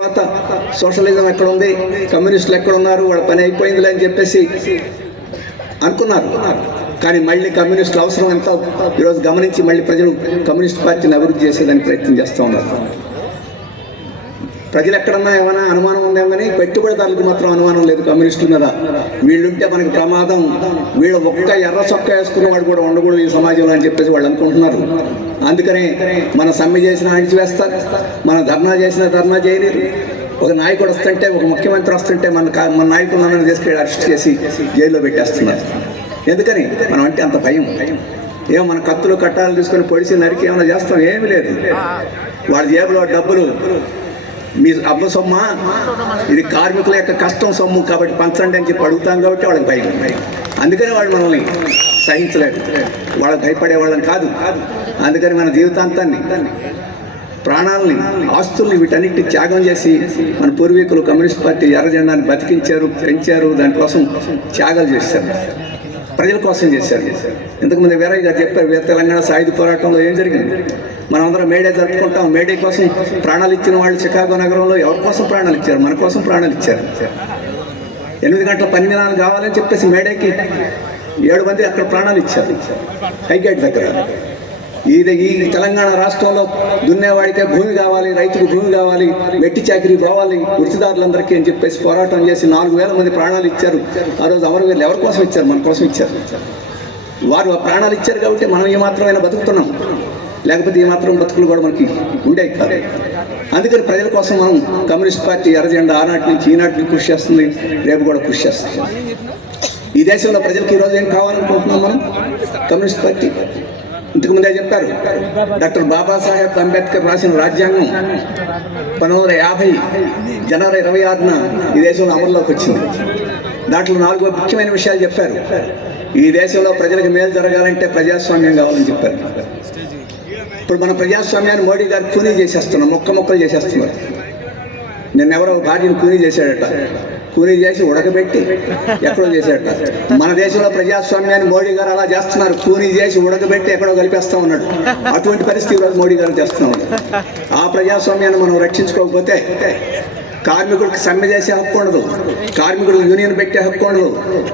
తర్వాత సోషలిజం ఎక్కడ ఉంది, కమ్యూనిస్టులు ఎక్కడ ఉన్నారు, వాళ్ళ పని అయిపోయిందిలే అని చెప్పేసి అనుకున్నారు. కానీ మళ్ళీ కమ్యూనిస్టుల అవసరం ఎంత ఈరోజు గమనించి మళ్ళీ ప్రజలు కమ్యూనిస్ట్ పార్టీని అభివృద్ధి చేసేదానికి ప్రయత్నం చేస్తూ ఉన్నారు. ప్రజలు ఎక్కడన్నా ఏమైనా అనుమానం ఉందేమో కానీ పెట్టుబడిదారులకు మాత్రం అనుమానం లేదు కమ్యూనిస్టుల మీద. వీళ్ళుంటే మనకి ప్రమాదం, వీళ్ళు ఒక్క ఎర్ర చొక్కా వేసుకున్నవాడు కూడా ఉండకూడదు ఈ సమాజంలో అని చెప్పేసి వాళ్ళు అనుకుంటున్నారు. అందుకనే మన సమ్మె చేసినా అణిచివేస్తారు, మన ధర్నా చేసినా ధర్నా చేయలేరు. ఒక నాయకుడు వస్తుంటే, ఒక ముఖ్యమంత్రి వస్తుంటే మన నాయకులను తీసుకెళ్ళి అరెస్ట్ చేసి జైల్లో పెట్టేస్తున్నారు. ఎందుకని? మనం అంటే అంత భయం. ఏమో మన కత్తులు కట్టాలు తీసుకొని పొడిసి నరికి ఏమైనా చేస్తాం? ఏమీ లేదు. వాళ్ళ జేబులో డబ్బులు మీ అబ్బ సొమ్మ, ఇది కార్మికుల యొక్క కష్టం సొమ్ము కాబట్టి పంచండి అని చెప్పి అడుగుతాం కాబట్టి వాళ్ళకి భయం. అందుకని వాళ్ళు మనల్ని సహించలేదు, వాళ్ళకి భయపడే వాళ్ళని కాదు. అందుకని మన జీవితాంతాన్ని, ప్రాణాలని, ఆస్తుల్ని, వీటన్నిటిని త్యాగం చేసి మన పూర్వీకులు కమ్యూనిస్ట్ పార్టీ ఎర్ర జెండాన్ని బతికించారు, పెంచారు. దానికోసం త్యాగాలు చేశారు, ప్రజల కోసం చేశారు. ఇంతకుముందు వీరయ్య గారు చెప్పారు, తెలంగాణ సాయుధ పోరాటంలో ఏం జరిగింది. మనమందరం మేడే జరుపుకుంటాం. మేడే కోసం ప్రాణాలు ఇచ్చిన వాళ్ళు చికాగో నగరంలో ఎవరి కోసం ప్రాణాలు ఇచ్చారు? మన కోసం ప్రాణాలు ఇచ్చారు. 8 గంటల పని దినాలు కావాలని చెప్పేసి మేడేకి 7 మంది అక్కడ ప్రాణాలు ఇచ్చారు హైగేట్ దగ్గర. ఈ తెలంగాణ రాష్ట్రంలో దున్నేవాడికే భూమి కావాలి, రైతుకు భూమి కావాలి, వెట్టి చాకిరీ పోవాలి వృత్తిదారులందరికీ అని చెప్పేసి పోరాటం చేసి 4,000 మంది ప్రాణాలు ఇచ్చారు. ఆ రోజు అమరవీరులు ఎవరి కోసం ఇచ్చారు? మన కోసం ఇచ్చారు. వారు ప్రాణాలు ఇచ్చారు కాబట్టి మనం ఏమాత్రమైనా బతుకుతున్నాం, లేకపోతే ఏమాత్రం బతుకులు కూడా మనకి ఉండేవి కాదు. అందుకని ప్రజల కోసం మనం కమ్యూనిస్ట్ పార్టీ ఎర్ర జెండా ఆనాటి నుంచి ఈనాటి నుంచి కృషి చేస్తుంది, రేపు కూడా కృషి చేస్తుంది. ఈ దేశంలో ప్రజలకు ఈరోజు ఏం కావాలనుకుంటున్నాం మనం? Communist party. ఇంతకుముందే చెప్పారు, డాక్టర్ బాబాసాహెబ్ అంబేద్కర్ రాసిన రాజ్యాంగం 1950 జనవరి 26న ఈ దేశంలో అమల్లోకి వచ్చింది. దాంట్లో 4 ముఖ్యమైన విషయాలు చెప్పారు. ఈ దేశంలో ప్రజలకు మేలు జరగాలంటే ప్రజాస్వామ్యం కావాలని చెప్పారు. ఇప్పుడు మన ప్రజాస్వామ్యాన్ని మోడీ గారు కూనీ చేసేస్తున్నాం, మొక్కలు చేసేస్తున్నారు. నిన్నెవరో భార్యను కూనీ చేశాడట, కూనీ చేసి ఉడకబెట్టి ఎక్కడో చేశాడట. మన దేశంలో ప్రజాస్వామ్యాన్ని మోడీ గారు అలా చేస్తున్నారు, కూనీ చేసి ఉడకబెట్టి ఎక్కడో కలిపేస్తా ఉన్నాడు. అటువంటి పరిస్థితి ఈరోజు మోడీ గారు చేస్తున్నాడు. ఆ ప్రజాస్వామ్యాన్ని మనం రక్షించుకోకపోతే కార్మికుడికి సమ్మె చేసే హక్కు ఉండదు, కార్మికుడు యూనియన్ పెట్టే హక్కు ఉండదు,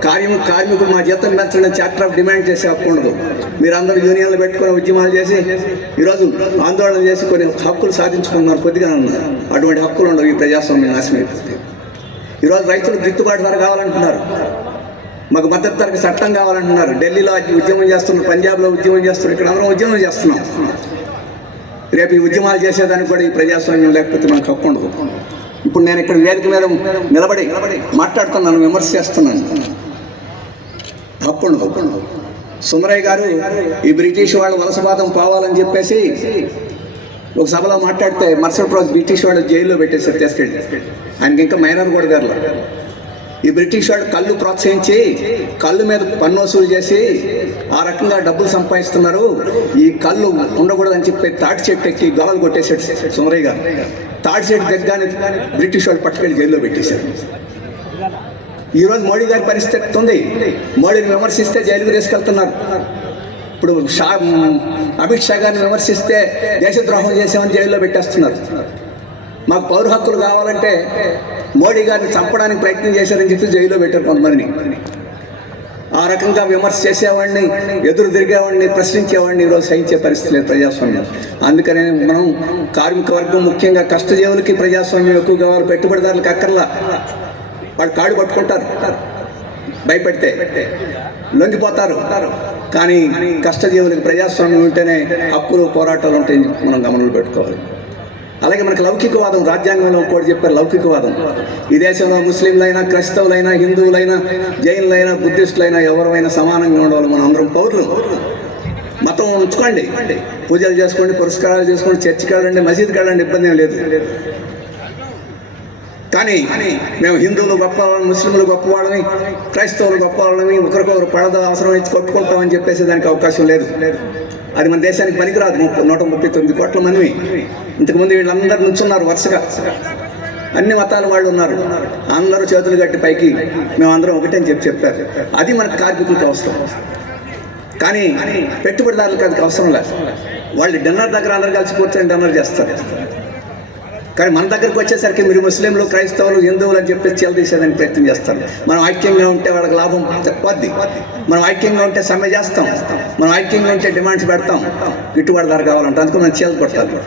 కార్మికుడు మా జీతం పెంచడం చార్టర్ ఆఫ్ డిమాండ్ చేసే హక్కు ఉండదు. మీరందరూ యూనియన్లు పెట్టుకుని ఉద్యమాలు చేసి ఈరోజు ఆందోళన చేసి కొన్ని హక్కులు సాధించుకున్నారు, కొద్దిగా ఉన్నారు. అటువంటి హక్కులు ఉండవు. ఈ ప్రజాస్వామ్యం నాశనం అయిపోతుంది. ఈరోజు రైతులకు గిట్టుబాటు ధర కావాలంటున్నారు, మాకు మద్దతు ధరకు చట్టం కావాలంటున్నారు. ఢిల్లీలో ఉద్యమం చేస్తున్నారు, పంజాబ్లో ఉద్యమం చేస్తున్నారు, ఇక్కడ అందరం ఉద్యమం చేస్తున్నాం. రేపు ఈ ఉద్యమాలు చేసేదానికి కూడా ఈ ప్రజాస్వామ్యం లేకపోతే మనకు హక్కు ఉండదు. ఇప్పుడు నేను ఇక్కడ వేదిక మీద నిలబడి మాట్లాడుతున్నాను, విమర్శ చేస్తున్నాను, హక్కు ఉండదు. సుందరయ్య గారు ఈ బ్రిటిష్ వాళ్ళు వలసవాదం పోవాలని చెప్పేసి ఒక సభలో మాట్లాడితే మరుసటి రోజు బ్రిటిష్ వాళ్ళు జైల్లో పెట్టేసారు తీసుకెళ్ళి. ఆయనకి ఇంకా మైనర్ కూడా గారు. ఈ బ్రిటిష్ వాళ్ళు కళ్ళు ప్రోత్సహించి కళ్ళు మీద పన్ను వసూలు చేసి ఆ రకంగా డబ్బులు సంపాదిస్తున్నారు, ఈ కళ్ళు ఉండకూడదని చెప్పి తాటి చెట్టు ఎక్కి గొలలు కొట్టేశాడు సుందరయ్య గారు. తాటి చెట్టు దగ్గరని బ్రిటిష్ వాళ్ళు పట్టుకెళ్ళి జైల్లో పెట్టేశారు. ఈరోజు మోడీ గారి పరిస్థితి ఉంది, మోడీని విమర్శిస్తే జైలుకు తీసుకెళ్తున్నారు. ఇప్పుడు అమిత్ షా గారిని విమర్శిస్తే దేశద్రోహం చేసామని జైల్లో పెట్టేస్తున్నారు. మాకు పౌర హక్కులు కావాలంటే మోడీ గారిని చంపడానికి ప్రయత్నం చేశారని చెప్పి జైల్లో పెట్టారు కొంతమందిని. ఆ రకంగా విమర్శ చేసేవాడిని, ఎదురు తిరిగేవాడిని, ప్రశ్నించేవాడిని ఈరోజు సహించే పరిస్థితి లేదు ప్రజాస్వామ్యం. అందుకనే మనం కార్మిక వర్గం, ముఖ్యంగా కష్టజీవులకి ప్రజాస్వామ్యం ఎక్కువ కావాలి. పెట్టుబడిదారులకు అక్కర్లా, వాళ్ళు కాళ్ళు పట్టుకుంటారు, భయపెడితే లొంగిపోతారు. కానీ కష్టజీవులకి ప్రజాస్వామ్యం ఉంటేనే హక్కులు, పోరాటాలు ఉంటాయని మనం గమనంలో పెట్టుకోవాలి. అలాగే మనకి లౌకికవాదం, రాజ్యాంగంలో కూడా చెప్పారు లౌకికవాదం. ఈ దేశంలో ముస్లింలైనా, క్రైస్తవులైనా, హిందువులైనా, జైనులైనా, బుద్ధిస్టులైనా ఎవరైనా సమానంగా ఉండవాలి. మనం అందరం పౌరులు. మతం ఉంచుకోండి, పూజలు చేసుకోండి, పురస్కారాలు చేసుకోండి, చర్చికి వెళ్ళండి, మసీదుకి వెళ్ళండి, ఇబ్బంది ఏం లేదు. కానీ మేము హిందువులు గొప్పవాళ్ళని, ముస్లింలు గొప్పవాళ్ళని, క్రైస్తవులు గొప్పవాళ్ళని, ఒకరికొకరు పడద అవసరం ఇచ్చి కొట్టుకుంటామని చెప్పేసి దానికి అవకాశం లేదు. అది మన దేశానికి పనికిరాదు. 139 కోట్ల మంది ఇంతకుముందు వీళ్ళందరూ నుంచున్నారు వరుసగా, అన్ని మతాల వాళ్ళు ఉన్నారు. అందరూ చేతులు కట్టి పైకి మేమందరం ఒకటే అని చెప్పారు. అది మనకు కార్మికులకు అవసరం. కానీ పెట్టుబడిదారులకు అది అవసరం లేదు. వాళ్ళు డిన్నర్ దగ్గర అందరూ కలిసి కూర్చొని డిన్నర్ చేస్తారు. కానీ మన దగ్గరికి వచ్చేసరికి మీరు ముస్లింలు, క్రైస్తవులు, హిందువులు అని చెప్పేసి చీల తీసేదానికి ప్రయత్నం చేస్తారు. మనం ఐక్యంగా ఉంటే వాళ్ళకి లాభం పోద్ది. మనం ఐక్యంగా ఉంటే సమ్మె చేస్తాం, మనం ఐక్యంగా ఉంటే డిమాండ్స్ పెడతాం, గిట్టుబాటు ధర కావాలంటే అందుకు మనం చీల కొట్టాలి.